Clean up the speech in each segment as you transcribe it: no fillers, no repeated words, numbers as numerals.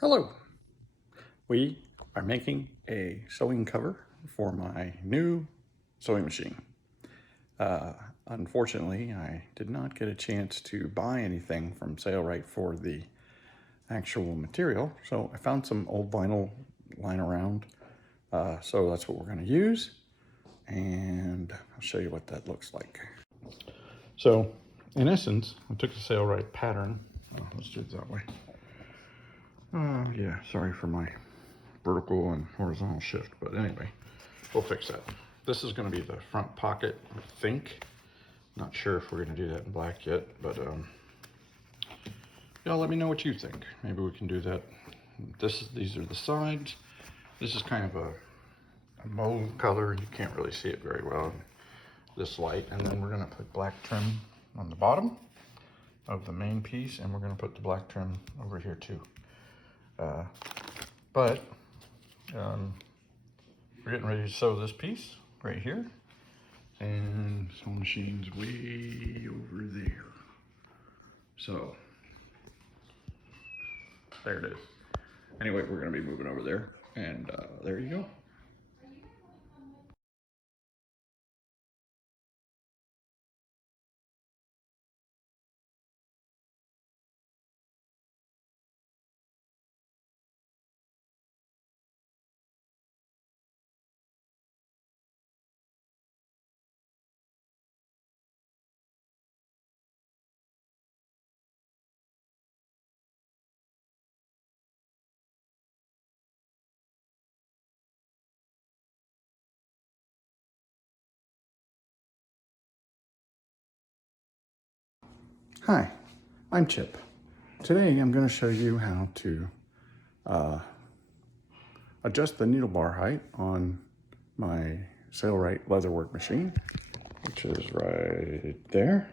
Hello. We are making a sewing cover for my new sewing machine. Unfortunately, I did not get a chance to buy anything from Sailrite for the actual material, so I found some old vinyl lying around. So that's what we're going to use, and I'll show you what that looks like. So, in essence, I took the Sailrite pattern. Let's do it that way. Yeah, sorry for my vertical and horizontal shift, but anyway, we'll fix that. This is going to be the front pocket, I think. Not sure if we're going to do that in black yet, but yeah, let me know what you think. Maybe we can do that. These are the sides. This is kind of a mauve color. You can't really see it very well in this light. And then we're going to put black trim on the bottom of the main piece, and we're going to put the black trim over here too. But we're getting ready to sew this piece right here, and sewing machine's way over there. So there it is. Anyway, we're gonna be moving over there, and there you go. Hi, I'm Chip. Today I'm going to show you how to adjust the needle bar height on my Sailrite Leatherwork machine, which is right there.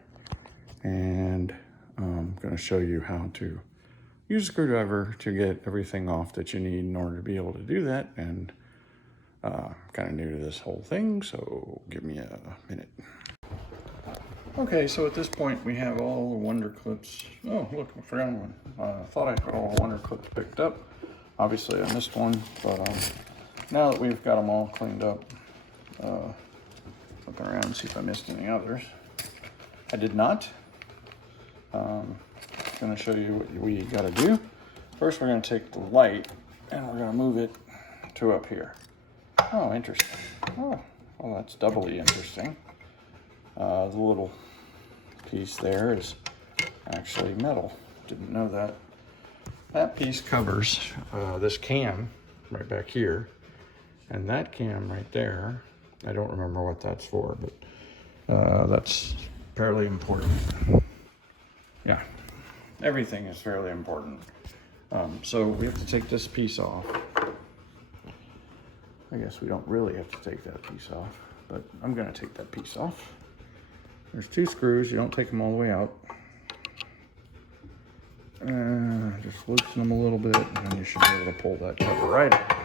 And I'm going to show you how to use a screwdriver to get everything off that you need in order to be able to do that. And kind of new to this whole thing, so give me a minute. Okay, so at this point we have all the wonder clips. Oh, look, I forgot one. I thought I got all the wonder clips picked up. Obviously I missed one, but now that we've got them all cleaned up, looking around and see if I missed any others. I did not. I'm going to show you what we got to do. First we're going to take the light and we're going to move it to up here. Oh, interesting. Oh, well, that's doubly interesting. The little piece there is actually metal. Didn't know that. That piece covers this cam right back here, and that cam right there, I don't remember what that's for, but that's fairly important. Yeah, everything is fairly important. So we have to take this piece off. I guess we don't really have to take that piece off, but I'm going to take that piece off. There's two screws. You don't take them all the way out. Just loosen them a little bit, and then you should be able to pull that cover right up.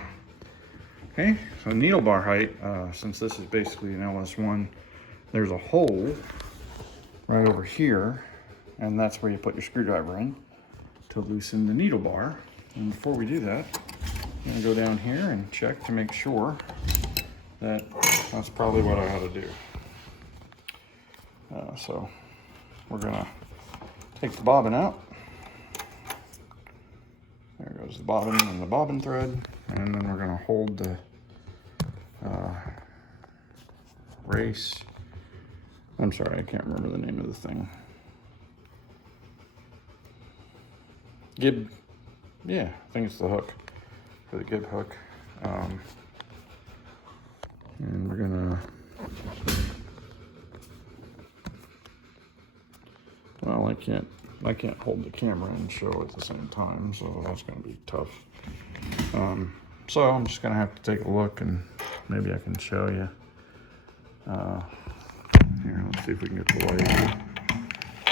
Okay, so needle bar height, since this is basically an LS1, there's a hole right over here, and that's where you put your screwdriver in to loosen the needle bar. And before we do that, I'm going to go down here and check to make sure that that's probably what I ought to do. So we're going to take the bobbin out. There goes the bobbin and the bobbin thread, and then we're going to hold the race. I'm sorry, I can't remember the name of the thing. Gib, yeah, I think it's the hook, for the gib hook. And we're gonna, well, I can't hold the camera and show at the same time, so that's gonna be tough. So I'm just gonna have to take a look, and maybe I can show you. Here, let's see if we can get the light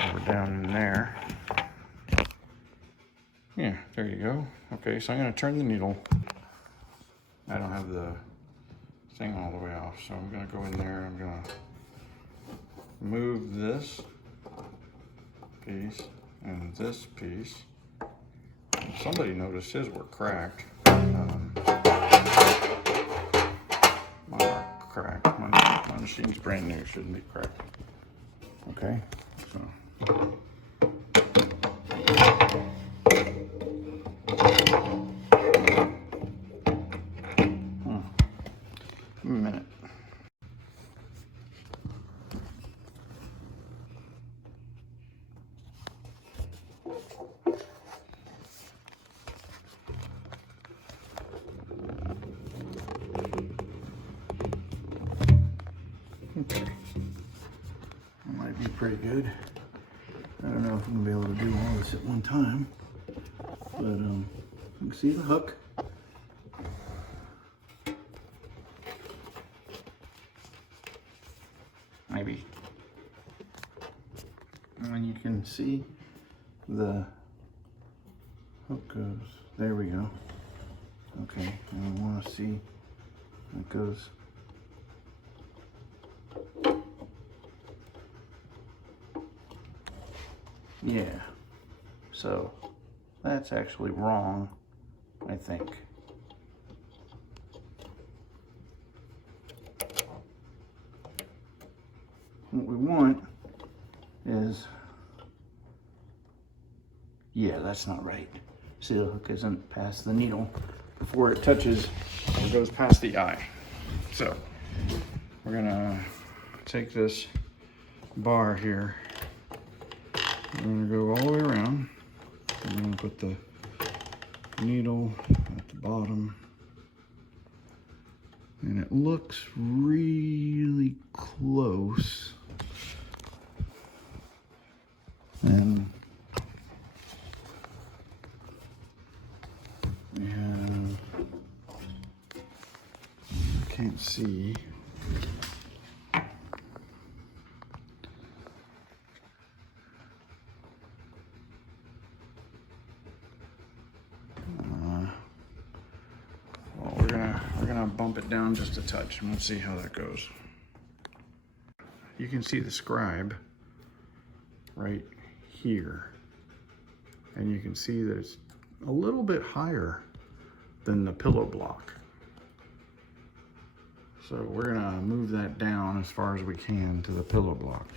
over down in there. Yeah, there you go. Okay, so I'm gonna turn the needle. I don't have the thing all the way off, so I'm gonna go in there. I'm gonna move this piece and this piece. somebody noticed his were cracked. Mine are cracked. My machine's brand new, shouldn't be cracked. Okay, so. A minute. Okay, that might be pretty good. I don't know if I'm gonna be able to do all this at one time, but you can see the hook. Maybe. And you can see the hook goes, there we go. Okay, and I want to see it goes. Yeah, so that's actually wrong, I think. What we want is, yeah, that's not right. See, the hook isn't past the needle before it touches or goes past the eye. So we're gonna take this bar here. We're gonna go all the way around. We're gonna put the needle at the bottom. And it looks really close. And we have, I can't see. Well, we're gonna bump it down just a touch and we'll see how that goes. You can see the scribe right here, and you can see that it's a little bit higher than the pillow block. So we're gonna move that down as far as we can to the pillow block,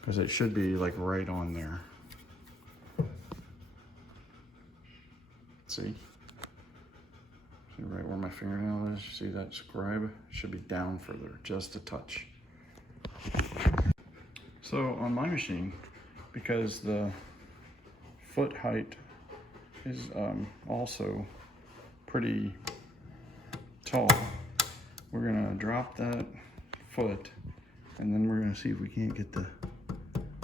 because it should be like right on there. See? See right where my fingernail is? See that scribe? It should be down further, just a touch. So on my machine, because the foot height is also pretty tall, we're gonna drop that foot, and then we're gonna see if we can't get the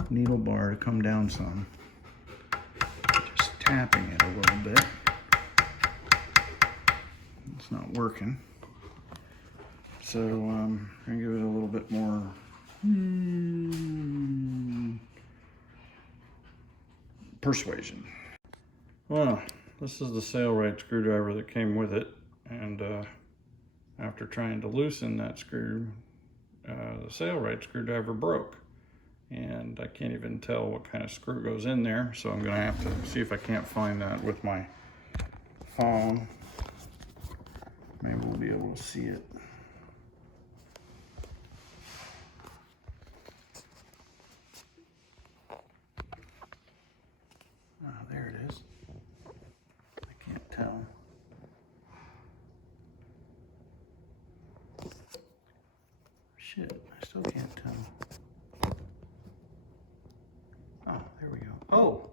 needle bar to come down some. Just tapping it a little bit. It's not working. So I'm gonna give it a little bit more persuasion. Well, this is the Sailrite screwdriver that came with it, and after trying to loosen that screw, the Sailrite screwdriver broke, and I can't even tell what kind of screw goes in there, so I'm gonna have to see if I can't find that with my phone. Maybe we'll be able to see it. There it is. I can't tell. Shit, I still can't tell. Oh, there we go. Oh!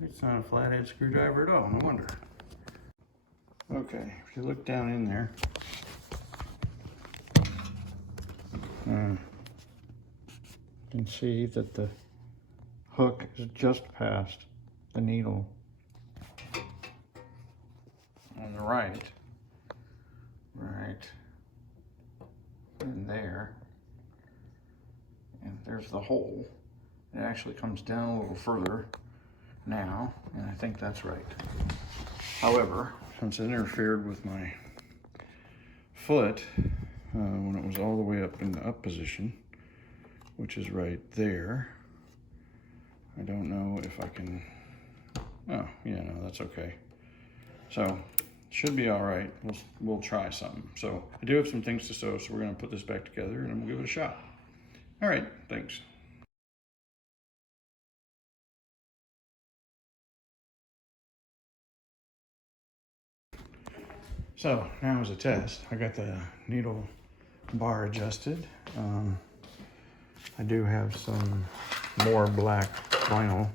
It's not a flathead screwdriver at all, no wonder. Okay, if you look down in there, you can see that the hook is just past the needle on the right in there, and there's the hole. It actually comes down a little further now, and I think that's right. However, since it interfered with my foot when it was all the way up in the up position, which is right there, I don't know if I can Oh, yeah, no, that's okay. So, should be all right. We'll try something. So, I do have some things to sew, so we're gonna put this back together and we'll give it a shot. All right, thanks. So, now as a test, I got the needle bar adjusted. I do have some more black vinyl.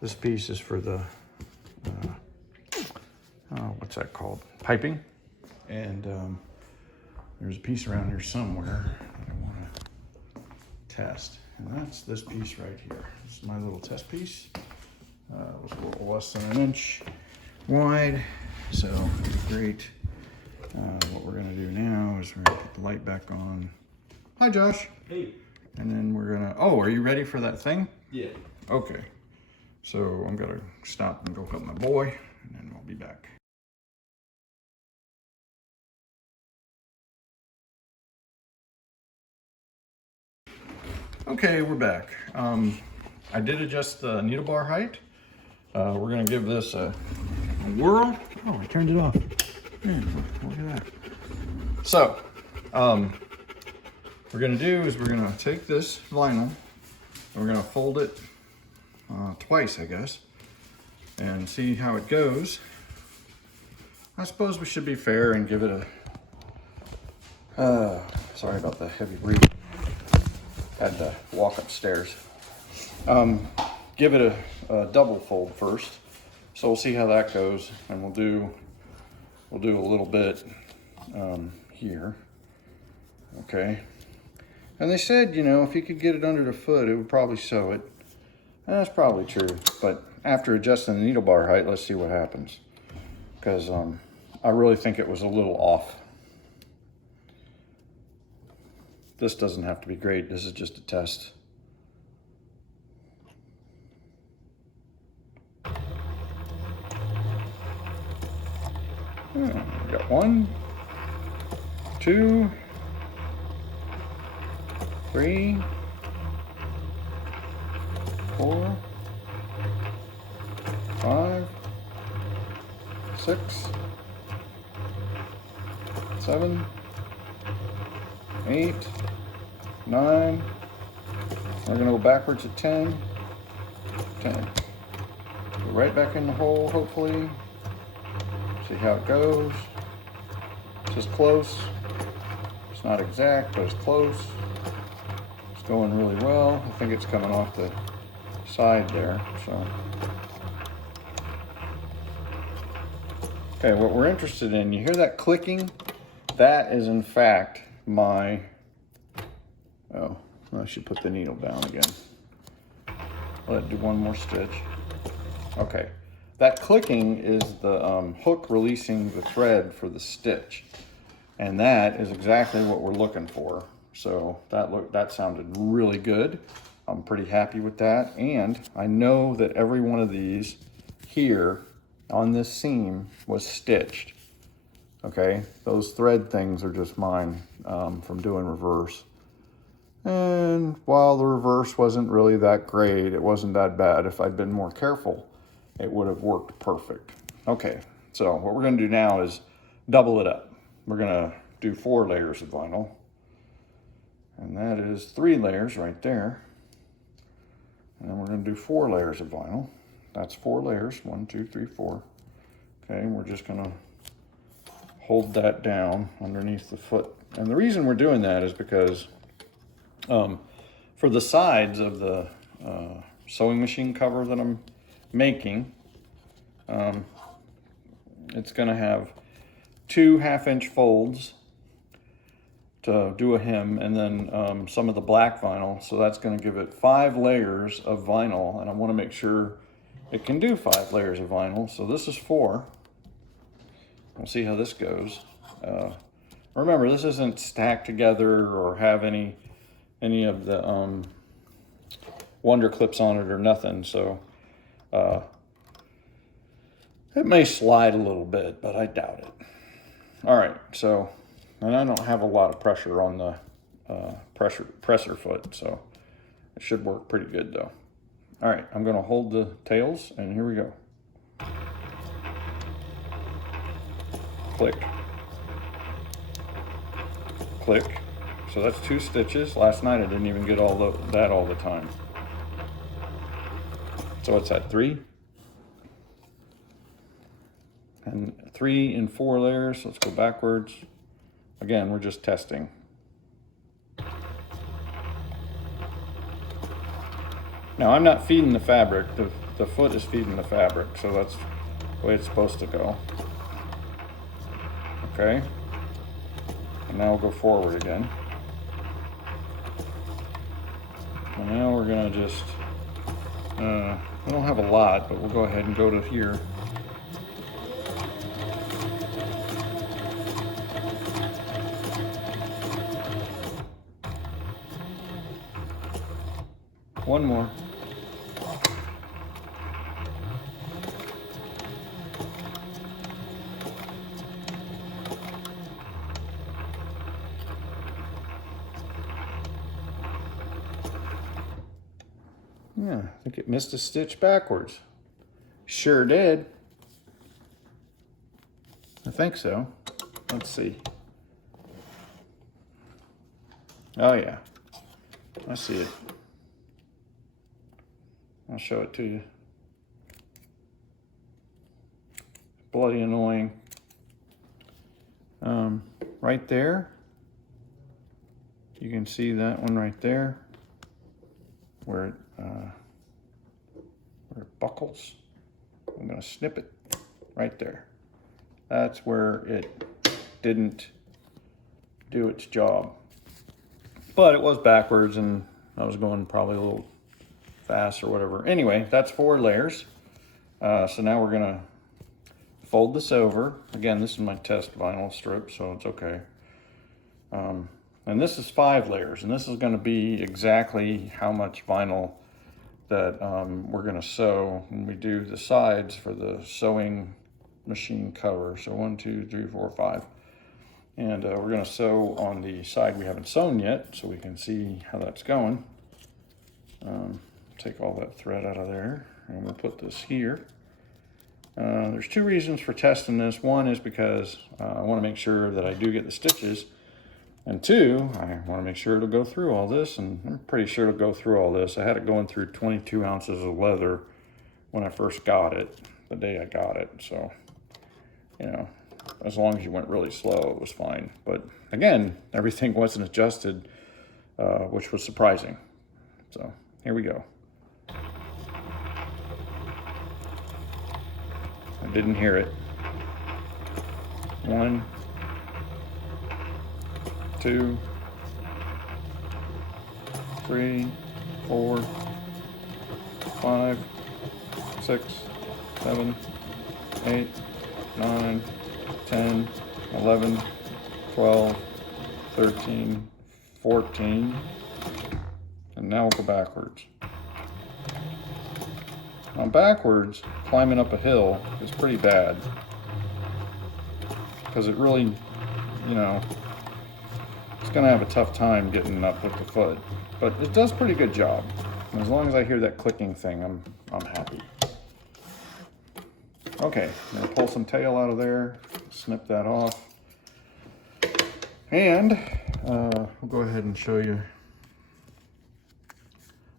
This piece is for the, what's that called? Piping. And there's a piece around here somewhere that I want to test. And that's this piece right here. This is my little test piece. It was a little less than 1 inch wide. So great. What we're gonna do now is we're gonna put the light back on. Hi, Josh. Hey. And then we're gonna, oh, are you ready for that thing? Yeah. Okay. So I'm gonna stop and go help my boy, and then we'll be back. Okay, we're back. I did adjust the needle bar height. We're gonna give this a whirl. Oh, I turned it off. Look at that. So, what we're gonna do is we're gonna take this vinyl, and we're gonna fold it twice, I guess, and see how it goes. I suppose we should be fair and give it a, sorry about the heavy breathing. Had to walk upstairs. Give it a double fold first. So we'll see how that goes, and we'll do a little bit here. Okay. And they said, you know, if you could get it under the foot, it would probably sew it. And that's probably true. But after adjusting the needle bar height, let's see what happens. Because I really think it was a little off. This doesn't have to be great. This is just a test. We got 1, 2, 3, 4, 5, 6, 7, 8, 9. We're gonna go backwards at 10. 10. Go right back in the hole, hopefully. See how it goes. It's just close. It's not exact, but it's close. It's going really well. I think it's coming off the side there, so. Okay, what we're interested in, you hear that clicking? That is in fact my, oh, I should put the needle down again. Let it do one more stitch. Okay, that clicking is the hook releasing the thread for the stitch. And that is exactly what we're looking for. So that sounded really good. I'm pretty happy with that. And I know that every one of these here on this seam was stitched. Okay, those thread things are just mine from doing reverse. And while the reverse wasn't really that great, it wasn't that bad. If I'd been more careful, it would have worked perfect. Okay, so what we're gonna do now is double it up. We're gonna do 4 layers of vinyl. And that is 3 layers right there. And then we're gonna do 4 layers of vinyl. That's 4 layers, 1, 2, 3, 4. Okay, and we're just gonna hold that down underneath the foot. And the reason we're doing that is because for the sides of the sewing machine cover that I'm making, it's gonna have 2 half-inch folds to do a hem, and then some of the black vinyl. So that's gonna give it 5 layers of vinyl, and I wanna make sure it can do 5 layers of vinyl. So this is 4. We'll see how this goes. Remember, this isn't stacked together or have any of the wonder clips on it or nothing. So it may slide a little bit, but I doubt it. All right, so, and I don't have a lot of pressure on the presser foot, so it should work pretty good though. All right, I'm gonna hold the tails, and here we go. click, click. So that's 2 stitches. Last night I didn't even get that all the time. So what's that, 3? And 3 in 4 layers. Let's go backwards. Again, we're just testing. Now I'm not feeding the fabric. The foot is feeding the fabric, so that's the way it's supposed to go. Okay. And now we'll go forward again. And now we're gonna just, we don't have a lot, but we'll go ahead and go to here. One more. Yeah, I think it missed a stitch backwards. Sure did. I think so. Let's see. Oh yeah, I see it. I'll show it to you. Bloody annoying. Right there, you can see that one right there, where it buckles. I'm gonna snip it right there. That's where it didn't do its job. But it was backwards and I was going probably a little fast or whatever. Anyway, that's 4 layers. So now we're gonna fold this over. Again, this is my test vinyl strip, so it's okay. And this is 5 layers, and this is gonna be exactly how much vinyl that we're gonna sew when we do the sides for the sewing machine cover. So 1, 2, 3, 4, 5. And we're gonna sew on the side we haven't sewn yet, so we can see how that's going. Take all that thread out of there, and we'll put this here. There's 2 reasons for testing this. One is because I wanna make sure that I do get the stitches. And 2, I wanna make sure it'll go through all this, and I'm pretty sure it'll go through all this. I had it going through 22 ounces of leather when I first got it, the day I got it. So, you know, as long as you went really slow, it was fine. But again, everything wasn't adjusted, which was surprising. So here we go. I didn't hear it. 1, 2, 3, 4, 5, 6, 7, 8, 9, 10, 11, 12, 13, 14, and now we'll go backwards. Now backwards, climbing up a hill is pretty bad, because it really, you know, it's gonna have a tough time getting up with the foot, but it does a pretty good job. And as long as I hear that clicking thing, I'm happy. Okay, I'm gonna pull some tail out of there, snip that off, and we'll go ahead and show you.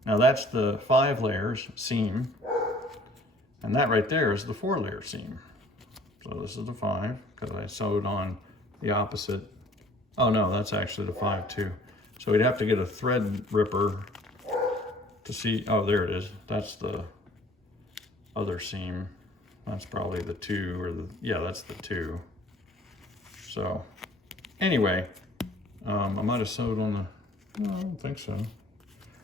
Now that's the 5 layers seam, and that right there is the 4 layer seam. So this is the 5, because I sewed on the opposite. Oh no, that's actually the 5 too. So we'd have to get a thread ripper to see. Oh, there it is. That's the other seam. That's probably the 2, or the, yeah, that's the 2. So anyway, I might have sewed on the, no, I don't think so.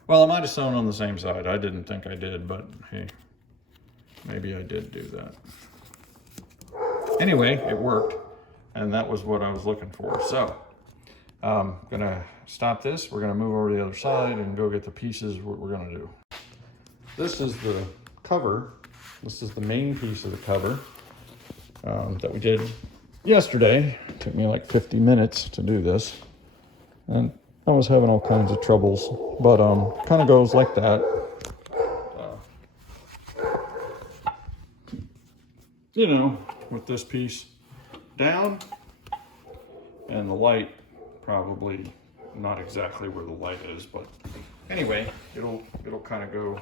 Well, I might have sewn on the same side. I didn't think I did, but hey, maybe I did do that. Anyway, it worked, and that was what I was looking for. So I'm gonna stop this. We're gonna move over to the other side and go get the pieces. What we're gonna do. This is the cover. This is the main piece of the cover that we did yesterday. It took me like 50 minutes to do this, and I was having all kinds of troubles, but kind of goes like that. You know, with this piece, down, and the light probably not exactly where the light is, but anyway, it'll kind of go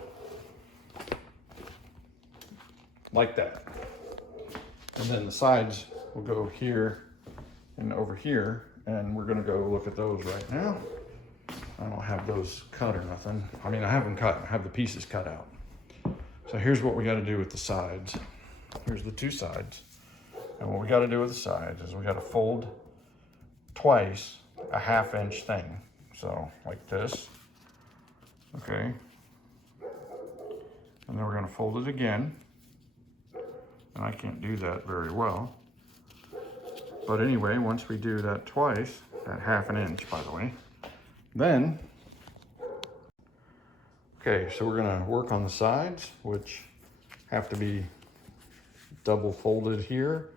like that. And then the sides will go here and over here, and we're gonna go look at those right now. I don't have those cut or nothing. I mean, I have them cut, I have the pieces cut out. So here's what we gotta do with the sides. Here's the two sides. And what we gotta do with the sides is we gotta fold twice a 1/2 inch thing. So like this, okay. And then we're gonna fold it again. And I can't do that very well. But anyway, once we do that twice, that 1/2 inch, by the way, then, okay, so we're gonna work on the sides, which have to be double folded here,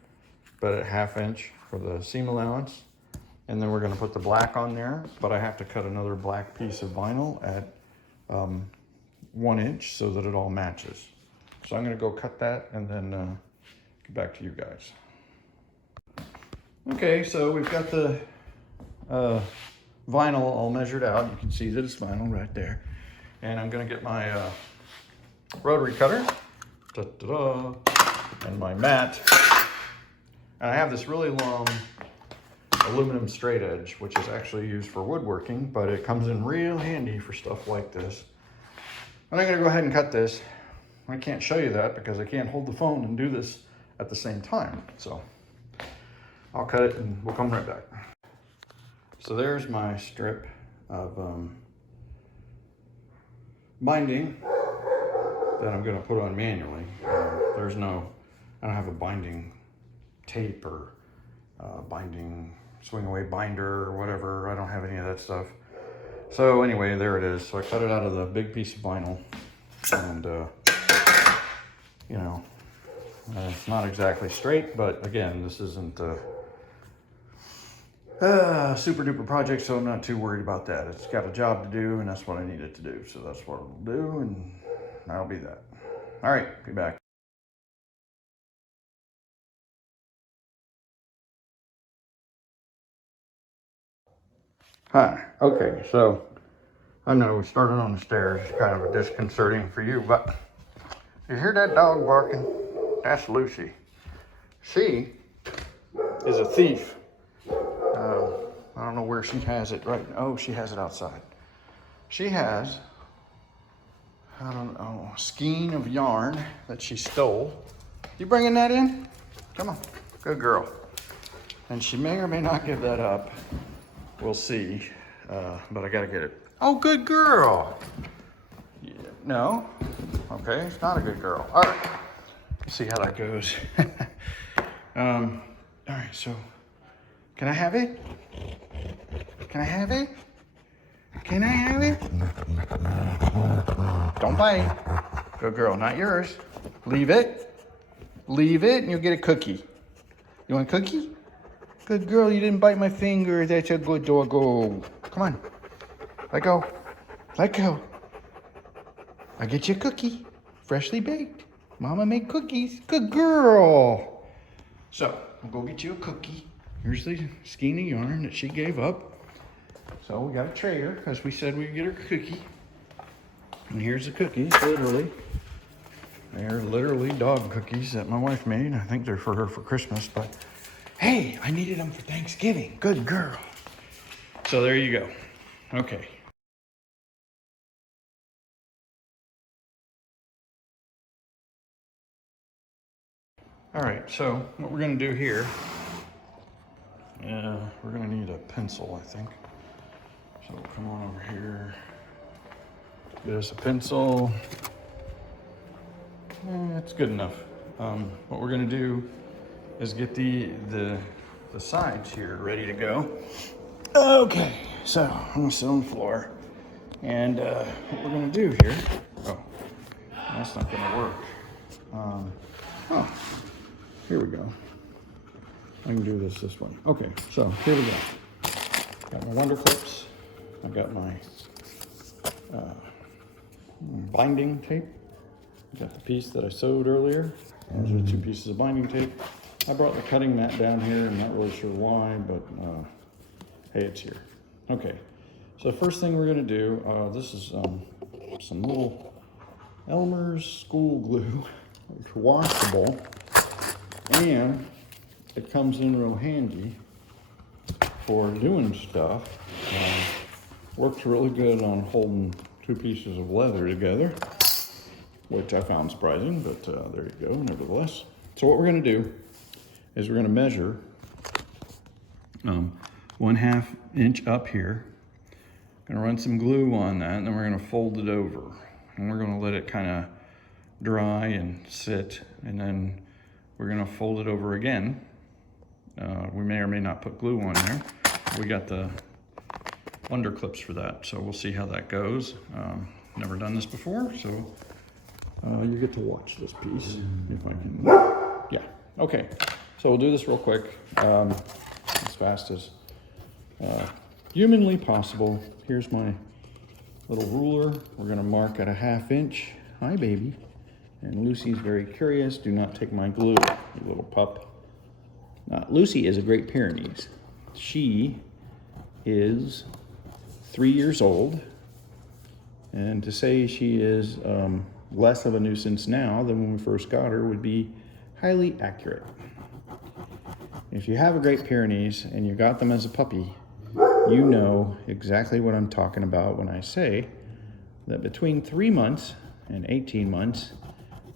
but at 1/2 inch for the seam allowance. And then we're gonna put the black on there, but I have to cut another black piece of vinyl at 1 inch so that it all matches. So I'm gonna go cut that and then get back to you guys. Okay, so we've got the vinyl all measured out. You can see that it's vinyl right there. And I'm gonna get my rotary cutter, and my mat. And I have this really long aluminum straight edge, which is actually used for woodworking, but it comes in real handy for stuff like this. And I'm gonna go ahead and cut this. I can't show you that because I can't hold the phone and do this at the same time. So I'll cut it and we'll come right back. So there's my strip of binding that I'm gonna put on manually. I don't have a binding tape or binding swing away binder or whatever. I don't have any of that stuff. So anyway, there it is. So I cut it out of the big piece of vinyl, and you know, it's not exactly straight, but again, this isn't a super duper project, so I'm not too worried about that. It's got a job to do, and that's what I need it to do. So that's what it'll do, and that'll be that. All right, be back. Hi, okay, so I know we started on the stairs, kind of disconcerting for you, but you hear that dog barking? That's Lucy. She is a thief. I don't know where she has it right now. Oh, she has it outside. She has, I don't know, a skein of yarn that she stole. You bringing that in? Come on, good girl. And she may or may not give that up. We'll see, but I gotta get it. Oh, good girl. Yeah, no, okay, it's not a good girl. All right, let's see how that goes. All right, so can I have it? Can I have it? Can I have it? Don't bite. Good girl, not yours. Leave it. Leave it and you'll get a cookie. You want a cookie? Good girl, you didn't bite my finger. That's a good doggo. Come on. Let go. Let go. I'll get you a cookie. Freshly baked. Mama made cookies. Good girl. So, I'll go get you a cookie. Here's the skein of yarn that she gave up. So we got to tray her because we said we'd get her a cookie. And here's the cookies, literally. They're literally dog cookies that my wife made. I think they're for her for Christmas, but hey, I needed them for Thanksgiving. Good girl. So there you go. Okay. All right, so what we're gonna do here, we're gonna need a pencil, I think. So come on over here, get us a pencil. That's good enough. What we're gonna do is get the sides here ready to go. Okay, so I'm gonna sit on the floor, and what we're gonna do here, oh, that's not gonna work. Oh, here we go. I can do this way. Okay, so here we go. Got my Wonder Clips. I've got my binding tape. Got the piece that I sewed earlier. Those are the two pieces of binding tape. I brought the cutting mat down here. I'm not really sure why, but hey, it's here. Okay, so the first thing we're gonna do, this is some little Elmer's school glue. It's washable, and it comes in real handy for doing stuff. Works really good on holding two pieces of leather together, which I found surprising, but there you go, nevertheless. So what we're gonna do is we're gonna measure 1/2 inch up here. Gonna run some glue on that, and then we're gonna fold it over. And we're gonna let it kind of dry and sit, and then we're gonna fold it over again. We may or may not put glue on there. We got the under clips for that, so we'll see how that goes. Never done this before, so you get to watch this piece if I can. Yeah, okay. So we'll do this real quick, as fast as humanly possible. Here's my little ruler. We're gonna mark at 1/2 inch. Hi, baby. And Lucy's very curious. Do not take my glue, you little pup. Lucy is a Great Pyrenees. She is 3 years old. And to say she is less of a nuisance now than when we first got her would be highly accurate. If you have a Great Pyrenees and you got them as a puppy, you know exactly what I'm talking about when I say that between 3 months and 18 months,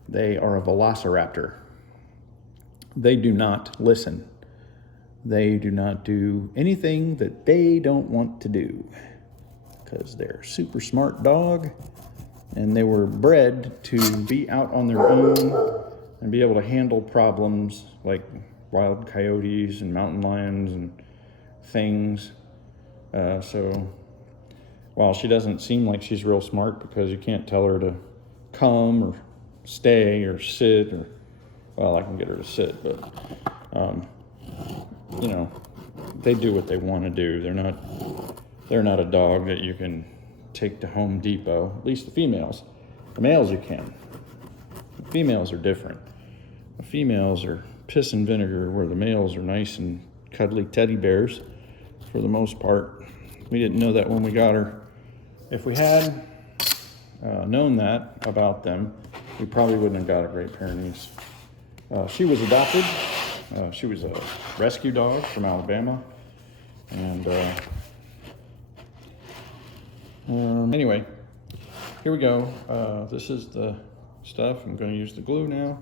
they are a velociraptor. They do not listen. They do not do anything that they don't want to do because they're a super smart dog, and they were bred to be out on their own and be able to handle problems like wild coyotes and mountain lions and things. So while she doesn't seem like she's real smart because you can't tell her to come or stay or sit, or, well, I can get her to sit, but you know, they do what they want to do. They're not a dog that you can take to Home Depot, at least the females. The males you can. The females are different. The females are piss and vinegar, where the males are nice and cuddly teddy bears for the most part. We didn't know that when we got her. If we had known that about them, we probably wouldn't have got a Great Pyrenees. She was adopted. She was a rescue dog from Alabama. And anyway, here we go. This is the stuff. I'm going to use the glue now.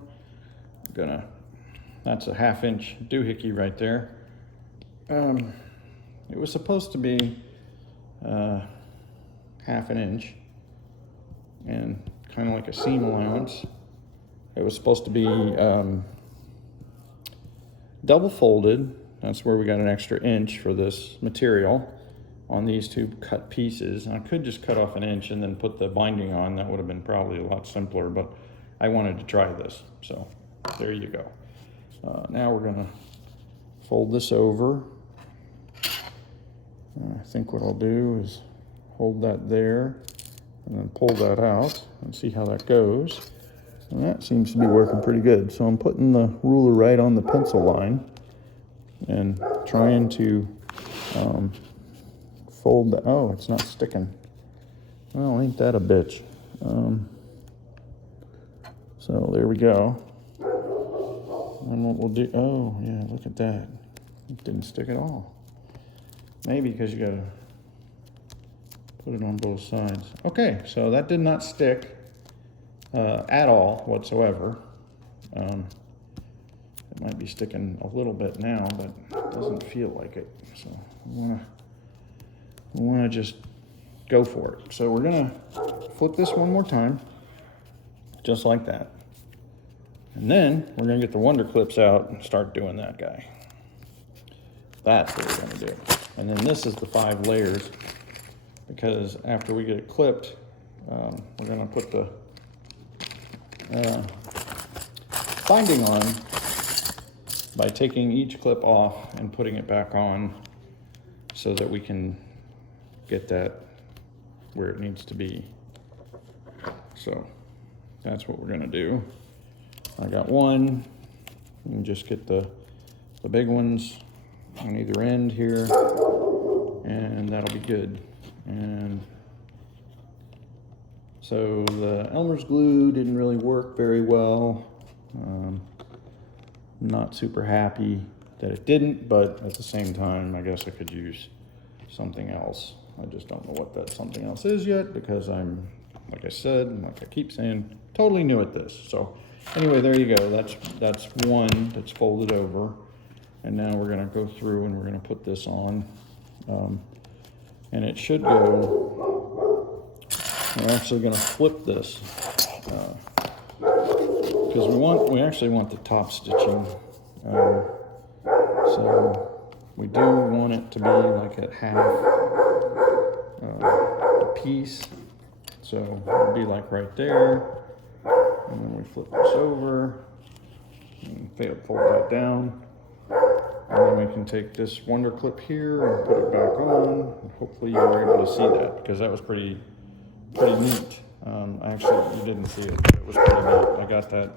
That's a 1/2 inch doohickey right there. It was supposed to be 1/2 inch and kind of like a seam allowance. It was supposed to be double folded. That's where we got an extra inch for this material on these two cut pieces. I could just cut off 1 inch and then put the binding on. That would have been probably a lot simpler, but I wanted to try this. So there you go. Now we're gonna fold this over. I think what I'll do is hold that there and then pull that out and see how that goes. And that seems to be working pretty good. So I'm putting the ruler right on the pencil line and trying to fold that. Oh, it's not sticking. Well, ain't that a bitch. So there we go. And what we'll do, oh yeah, look at that. It didn't stick at all. Maybe because you gotta put it on both sides. Okay, so that did not stick at all whatsoever. It might be sticking a little bit now, but it doesn't feel like it. So we wanna just go for it. So we're gonna flip this one more time, just like that. And then we're gonna get the Wonder Clips out and start doing that guy. That's what we're gonna do. And then this is the 5 layers, because after we get it clipped, we're gonna put the binding on by taking each clip off and putting it back on so that we can get that where it needs to be. So that's what we're gonna do. I got 1, and just get the big ones on either end here, and that'll be good. And so the Elmer's glue didn't really work very well. Not super happy that it didn't, but at the same time, I guess I could use something else. I just don't know what that something else is yet, because I'm, like I said, and like I keep saying, totally new at this. So anyway, there you go. That's one that's folded over. And now we're gonna go through and we're gonna put this on. And it should go, we're actually gonna flip this. Because we actually want the top stitching. So we do want it to be like at half the piece. So it'll be like right there. And then we flip this over and fold that down. And then we can take this wonder clip here and put it back on. And hopefully you were able to see that, because that was pretty neat. Actually, you didn't see it, but it was pretty neat. I got that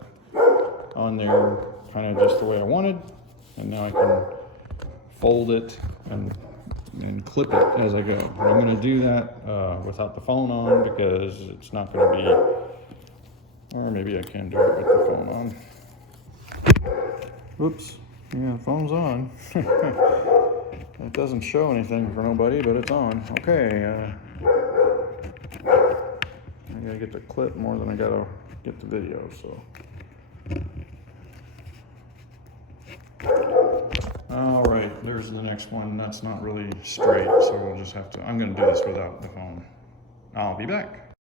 on there kind of just the way I wanted, and now I can fold it and clip it as I go. And I'm going to do that without the phone on, because it's not going to be, or maybe I can do it with the phone on. Oops, yeah, the phone's on. It doesn't show anything for nobody, but it's on. Okay, I gotta get the clip more than I gotta get the video, so. All right, there's the next one. That's not really straight, so we'll just have to, I'm gonna do this without the phone. I'll be back.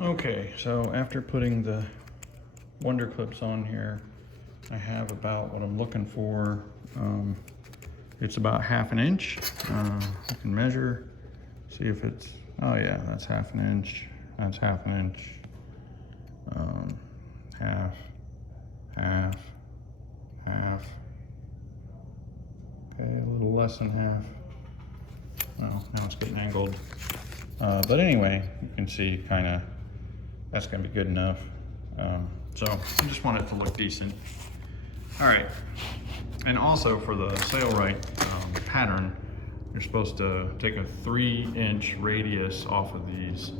Okay, so after putting the wonder clips on here, I have about what I'm looking for. It's about 1/2 inch. I can measure, see if it's, oh yeah, that's 1/2 inch. That's 1/2 inch. Half, half, half. Okay, a little less than half. Well, now it's getting angled. But anyway, you can see kind of, that's gonna be good enough. So I just want it to look decent. All right, and also for the Sailrite pattern, you're supposed to take a 3-inch radius off of these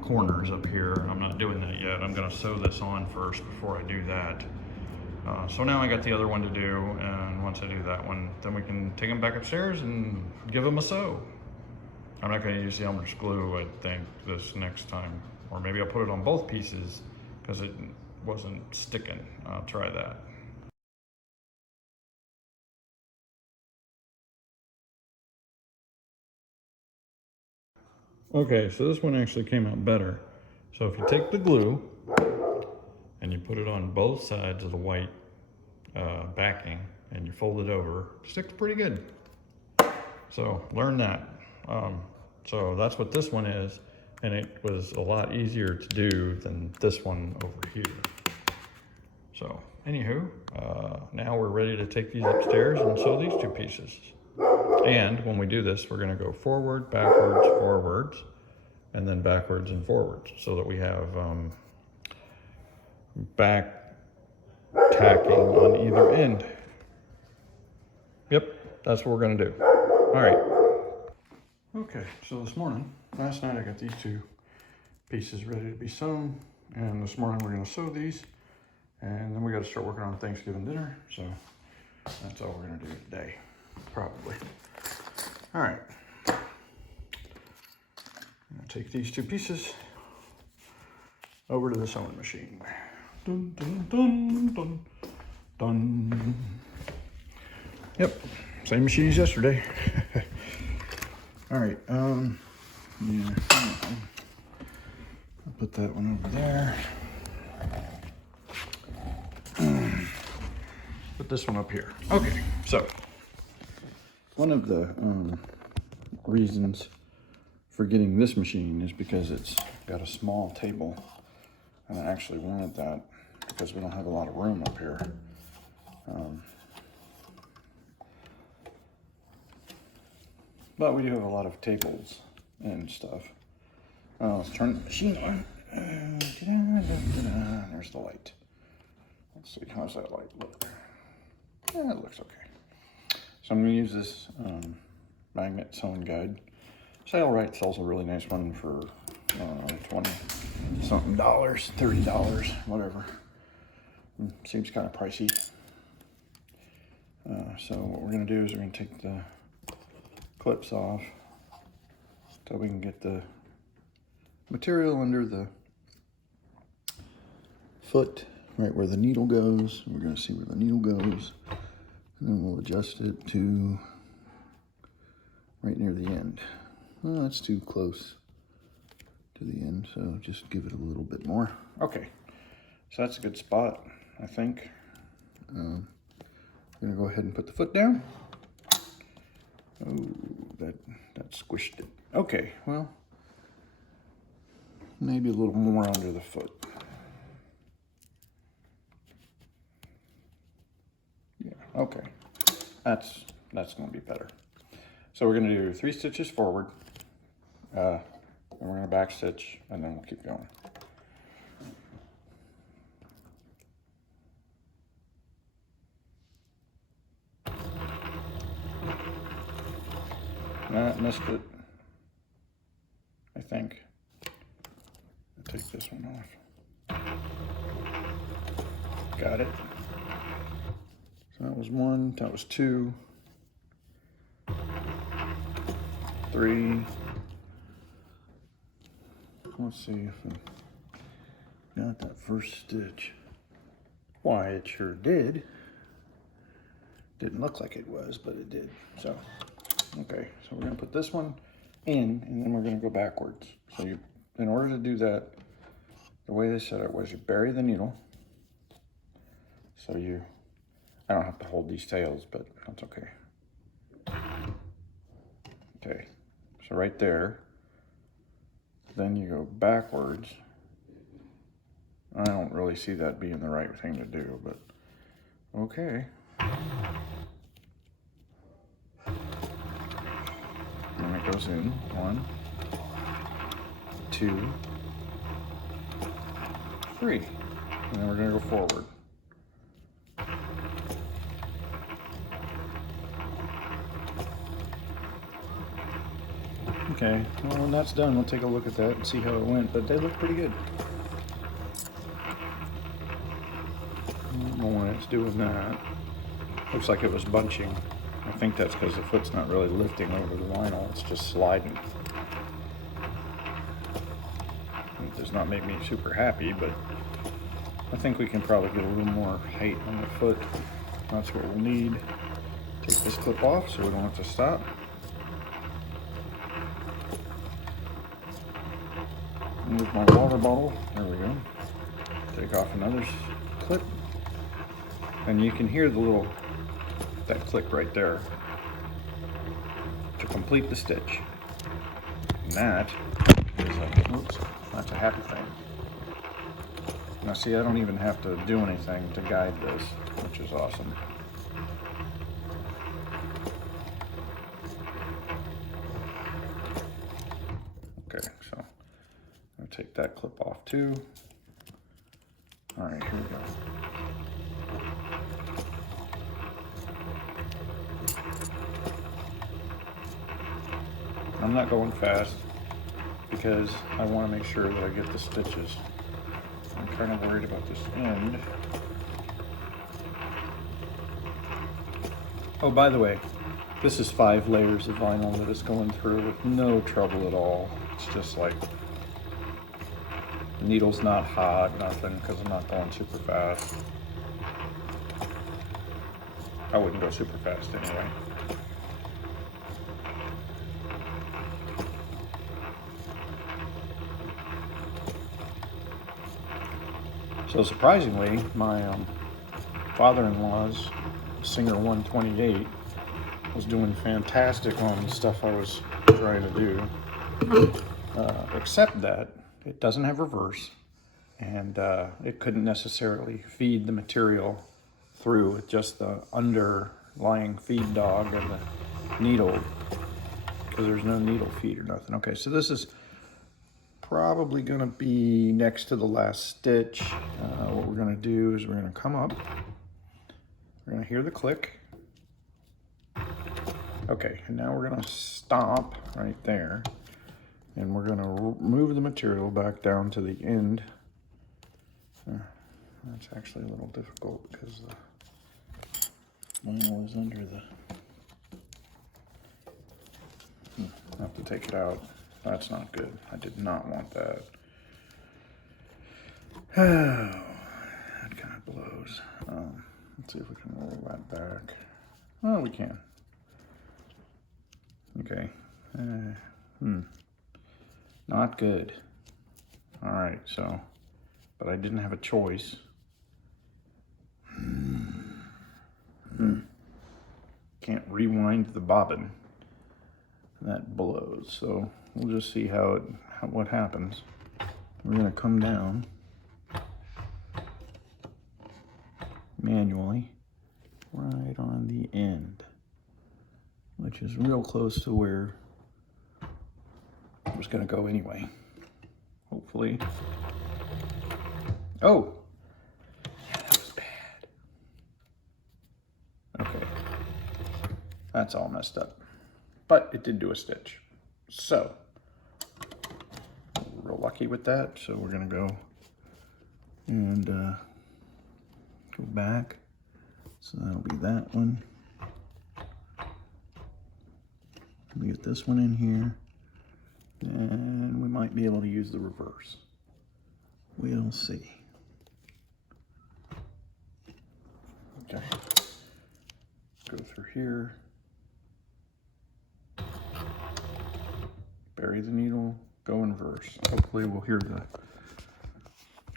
corners up here. I'm not doing that yet. I'm gonna sew this on first before I do that. So now I got the other one to do, and once I do that one, then we can take them back upstairs and give them a sew. I'm not gonna use the Elmer's glue, I think, this next time. Or maybe I'll put it on both pieces because it wasn't sticking. I'll try that. Okay, so this one actually came out better. So if you take the glue and you put it on both sides of the white backing and you fold it over, it sticks pretty good. So learn that. So that's what this one is, and it was a lot easier to do than this one over here. So anywho, now we're ready to take these upstairs and sew these 2 pieces. And when we do this, we're gonna go forward, backwards, and then backwards and forwards, so that we have back tacking on either end. Yep, that's what we're gonna do. All right. Okay, so last night I got these 2 pieces ready to be sewn, and this morning we're gonna sew these, and then we gotta start working on Thanksgiving dinner, so that's all we're gonna do today, probably. All right, I'm gonna take these 2 pieces over to the sewing machine. Dun, dun, dun, dun, dun. Yep, same machine as yesterday. All right, yeah, I'll put that one over there. Put this one up here. Okay, so one of the reasons for getting this machine is because it's got a small table, and I actually wanted that because we don't have a lot of room up here. But we do have a lot of tables and stuff. Let's turn the machine on. There's the light. Let's see, how's that light look? Yeah, it looks okay. So I'm going to use this magnet sewing guide. Sailrite sells a really nice one for 20 something dollars, $30, whatever. Seems kind of pricey. So what we're going to do is we're going to take the clips off so we can get the material under the foot, right where the needle goes. We're going to see where the needle goes, and then we'll adjust it to right near the end. Well, that's too close to the end, so just give it a little bit more. Okay, so that's a good spot, I think. I'm going to go ahead and put the foot down. Oh, that squished it. Okay, well, maybe a little more under the foot. Yeah, okay. That's going to be better. So we're going to do 3 stitches forward, and we're going to back stitch, and then we'll keep going. Missed it, I think. I'll take this one off. Got it. So that was 1, that was 2, 3. Let's see if I got that first stitch. Why, it sure did. Didn't look like it was, but it did. So, okay, so we're gonna put this one in, and then we're gonna go backwards. So you, in order to do that, the way they said it was you bury the needle. So I don't have to hold these tails, but that's okay. Okay, so right there, then you go backwards. I don't really see that being the right thing to do, but okay. And it goes in 1, 2, 3, and then we're gonna go forward. Okay, well, when that's done, we'll take a look at that and see how it went, but they look pretty good. I don't know why it's doing that. Looks like it was bunching. I think that's because the foot's not really lifting over the vinyl, it's just sliding. It does not make me super happy, but I think we can probably get a little more height on the foot. That's what we'll need. Take this clip off so we don't have to stop. Move my water bottle, there we go. Take off another clip. And you can hear that click right there to complete the stitch. And that is that's a happy thing. Now see, I don't even have to do anything to guide this, which is awesome. Okay, so I'll take that clip off too. All right, here we go. I'm not going fast because I want to make sure that I get the stitches. I'm kind of worried about this end. Oh, by the way, this is 5 layers of vinyl that is going through with no trouble at all. It's just like, the needle's not hot, nothing, because I'm not going super fast. I wouldn't go super fast anyway. So surprisingly, my father-in-law's Singer 128 was doing fantastic on the stuff I was trying to do, except that it doesn't have reverse, and it couldn't necessarily feed the material through with just the underlying feed dog and the needle, because there's no needle feed or nothing. Okay, so this is probably going to be next to the last stitch. What what we're gonna do is we're gonna come up, we're gonna hear the click. Okay, and now we're gonna stop right there, and we're gonna move the material back down to the end. That's actually a little difficult because the nail is under the... I have to take it out. That's not good. I did not want that. Oh, that kind of blows. Let's see if we can roll that back. Oh, we can. Okay. Not good. All right, so, but I didn't have a choice. Can't rewind the bobbin. That blows. So we'll just see what happens. We're gonna come down manually right on the end, which is real close to where it was gonna go anyway. Hopefully. Oh, yeah, that was bad. Okay, that's all messed up, but it did do a stitch. So we're real lucky with that. So we're gonna go and go back. So that'll be that one. We get this one in here, and we might be able to use the reverse. We'll see. Okay, go through here, bury the needle, go in reverse. Hopefully we'll hear the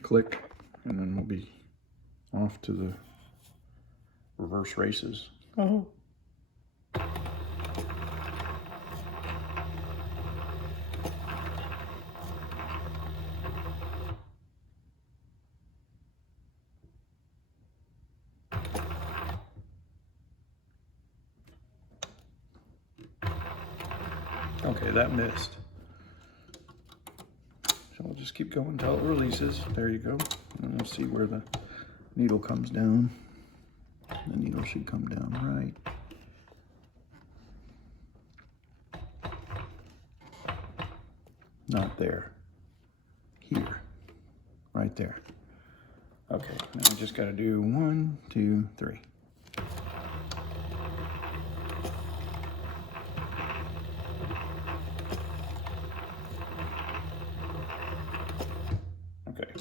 click, and then we'll be off to the reverse races. Oh. Okay, that missed. So we'll just keep going until it releases. There you go. And we'll see where the needle comes down. The needle should come down right. Not there. Here. Right there. Okay, now we just gotta do 1, 2, 3. Okay.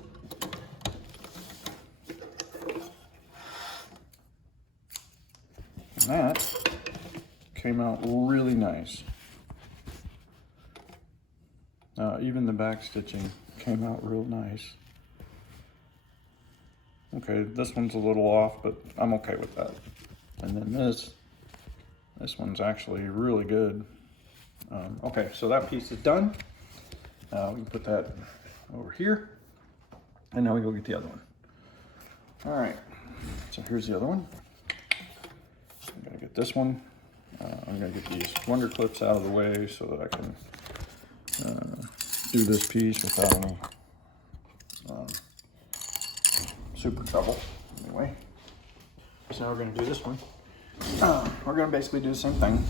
And that came out really nice. Even the back stitching came out real nice. Okay, this one's a little off, but I'm okay with that. And then this one's actually really good. Okay, so that piece is done. We can put that over here. And now we go get the other one. All right, so here's the other one. I'm gonna get this one. I'm gonna get these wonder clips out of the way so that I can do this piece without any super trouble. Anyway, so now we're gonna do this one. We're gonna basically do the same thing,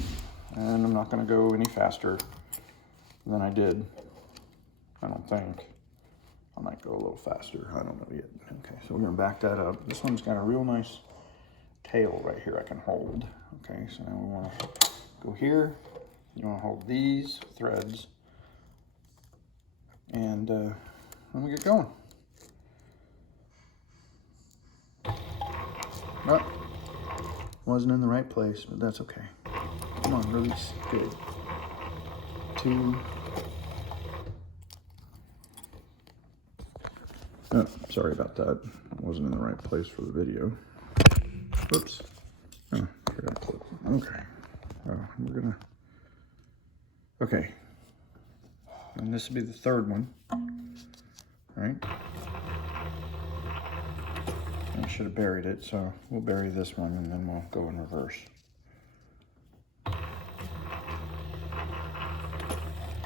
and I'm not gonna go any faster than I did. I don't think. I might go a little faster. I don't know yet. Okay, so we're gonna back that up. This one's got a real nice tail right here I can hold. Okay, so now we wanna go here. You wanna hold these threads, and then we get going. Nope, wasn't in the right place, but that's okay. Come on, release, good. 2. Oh, sorry about that. I wasn't in the right place for the video. Whoops. Oh, forgot to clip. Okay. We're gonna. Okay. And this will be the third one. All right. I should have buried it, so we'll bury this one and then we'll go in reverse.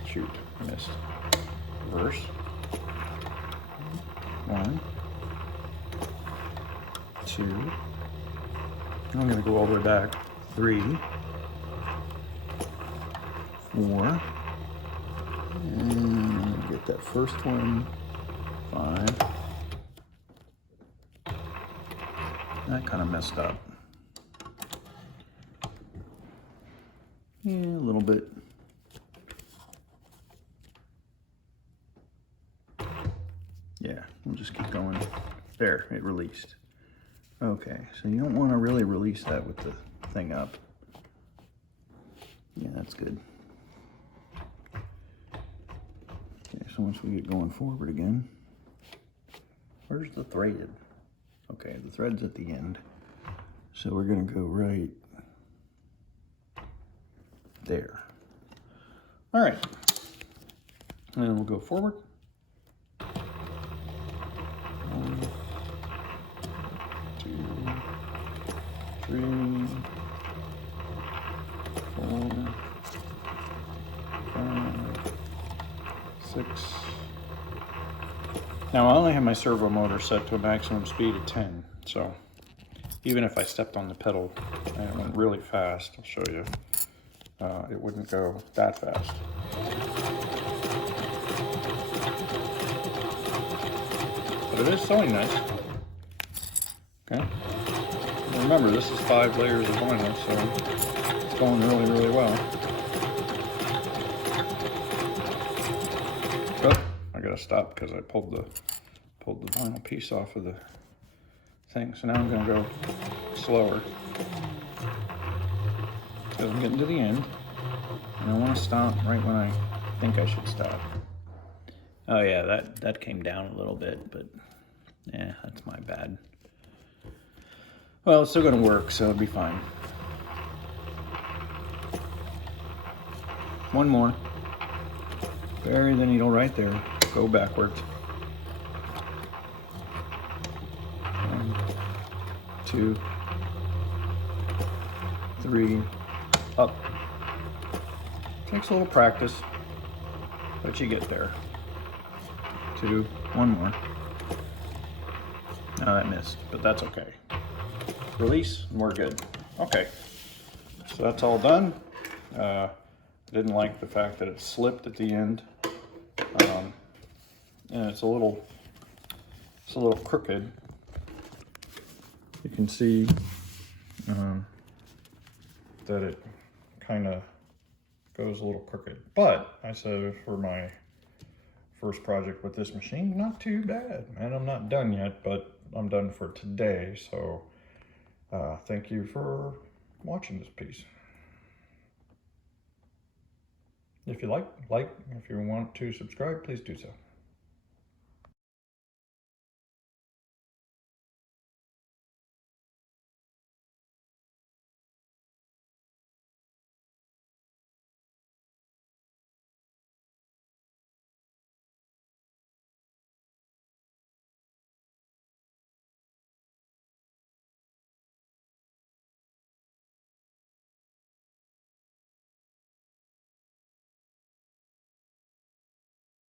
Shoot, missed. Reverse. 1, 2. I'm going to go all the way back. 3, 4, and get that first one. 5. That kind of messed up. Yeah, a little bit. Yeah, we'll just keep going. There, it released. Okay, so you don't want to really release that with the thing up. Yeah, that's good. Okay, so once we get going forward again, where's the thread? Okay, the thread's at the end. So we're gonna go right there. All right, and then we'll go forward. 1, 2, 3, 4, 5, 6. Now I only have my servo motor set to a maximum speed of 10, so even if I stepped on the pedal and it went really fast, I'll show you, it wouldn't go that fast. But it is sewing nice. Okay. And remember, this is 5 layers of vinyl, so it's going really, really well. Oh, I gotta stop because I pulled the vinyl piece off of the thing. So now I'm gonna go slower. Because I'm getting to the end, and I want to stop right when I think I should stop. Oh yeah, that came down a little bit, but yeah, that's my bad. Well, it's still gonna work, so it'll be fine. One more. Bury the needle right there. Go backwards. 1, 2, 3, up. Takes a little practice, but you get there. 2, 1 more. Now that missed, but that's okay. Release, and we're good. Okay, so that's all done. Didn't like the fact that it slipped at the end, and it's a little crooked. You can see that it kind of goes a little crooked, but I said for my first project with this machine, not too bad. And I'm not done yet, but I'm done for today. So thank you for watching this piece. If you like, if you want to subscribe, please do so.